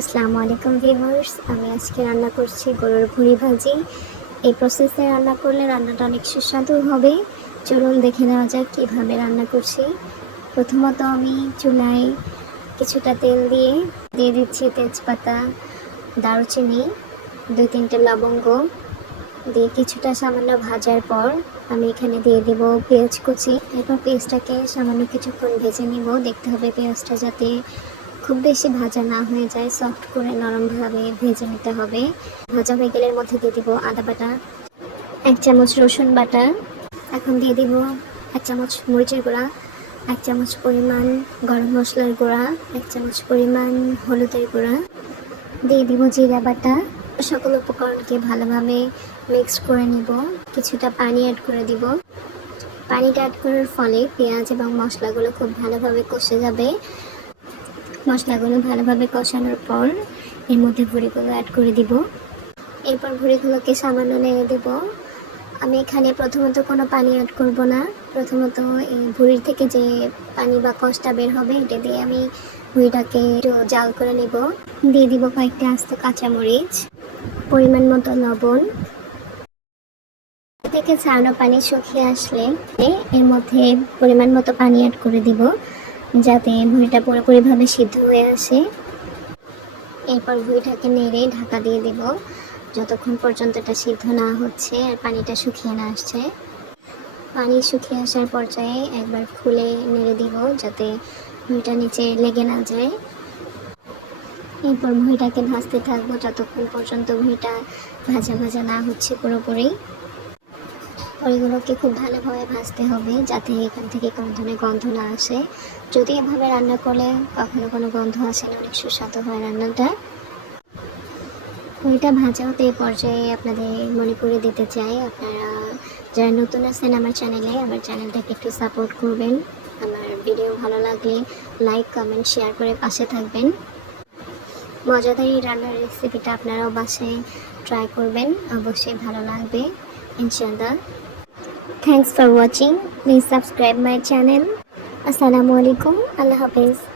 আসসালামু আলাইকুম ভিউয়ার্স, আমি আজকে রান্না করছি গরুর ভুড়ি ভাজি। এই প্রসেসে রান্না করলে রান্নাটা অনেক সুস্বাদু হবে। চলুন দেখে নেওয়া যাক কীভাবে রান্না করছি। প্রথমত আমি চুলায় কিছুটা তেল দিয়ে দিয়ে দিচ্ছি তেজপাতা, দারুচিনি, দুই তিনটে লবঙ্গ। দিয়ে কিছুটা সামান্য ভাজার পর আমি এখানে দিয়ে দেব পেঁয়াজ কুচি। এরপর পেঁয়াজটাকে সামান্য কিছুক্ষণ ভেজে নিব। দেখতে হবে পেঁয়াজটা যাতে খুব বেশি ভাজা না হয়ে যায় সফট করে নরমভাবে ভেজে নিতে হবে। ভাজা হয়ে গেলে মধ্যে দিয়ে দিব আদা বাটা, এক চামচ রসুন বাটা, এখন দিয়ে দিব এক চামচ মরিচের গুঁড়া, এক চামচ পরিমাণ গরম মশলার গুঁড়া, এক চামচ পরিমাণ হলুদের গুঁড়া, দিয়ে দিব জিরা বাটা। সকল উপকরণকে ভালোভাবে মিক্স করে নিব, কিছুটা পানি অ্যাড করে দিব। পানিটা অ্যাড করার ফলে পেঁয়াজ এবং মশলাগুলো খুব ভালোভাবে কষে যাবে। মশলাগুলো ভালোভাবে কষানোর পর এর মধ্যে ভুড়িগুলো অ্যাড করে দিব। এরপর ভুড়িগুলোকে সামান্য নেড়ে দেব। আমি এখানে প্রথমত কোনো পানি অ্যাড করব না। প্রথমত এই ভুড়ির থেকে যে পানি বা কষটা বের হবে, এটা দিয়ে আমি ভুড়িটাকে একটু জাল করে নেব। দিয়ে দিব কয়েকটা আস্ত কাঁচামরিচ, পরিমাণ মতো লবণ। থেকে ছাড়ানো পানি শুকিয়ে আসলে এর মধ্যে পরিমাণ মতো পানি অ্যাড করে দিব। যাতে ভুঁড়িটা পুরোপুরিভাবে সিদ্ধ হয়ে আসে। এরপর ভুঁড়িটাকে নেড়ে ঢাকা দিয়ে দেব। যতক্ষণ পর্যন্ত এটা সিদ্ধ না হচ্ছে আর পানিটা শুকিয়ে না আসছে। পানি শুকিয়ে আসার পর্যায়ে একবার খুলে নেড়ে দিব যাতে ভুঁড়িটা নিচে লেগে না যায়। এরপর ভুঁড়িটাকে ভাজতে থাকব যতক্ষণ পর্যন্ত ভুঁড়িটা ভাজা ভাজা না হচ্ছে পুরোপুরি। ওইগুলোকে খুব ভালোভাবে ভাজতে হবে যাতে এখান থেকে কোনো ধরনের গন্ধ না আসে। যদি এভাবে রান্না করলে কখনো কোনো গন্ধ আসে না, অনেক সুস্বাদু হয় রান্নাটা। ওইটা ভাজা হতে এই পর্যায়ে আপনাদের মনে করে দিতে চাই। আপনারা যারা নতুন আছেন আমার চ্যানেলে, আমার চ্যানেলটাকে একটু সাপোর্ট করবেন। আমার ভিডিও ভালো লাগলে লাইক, কমেন্ট, শেয়ার করে পাশে থাকবেন। মজাদার এই রান্নার রেসিপিটা আপনারাও বাসায় ট্রাই করবেন। অবশ্যই ভালো লাগবে। ইনশাল্লাহ Thanks for watching. Please subscribe my channel. Assalamualaikum. Allah Hafiz.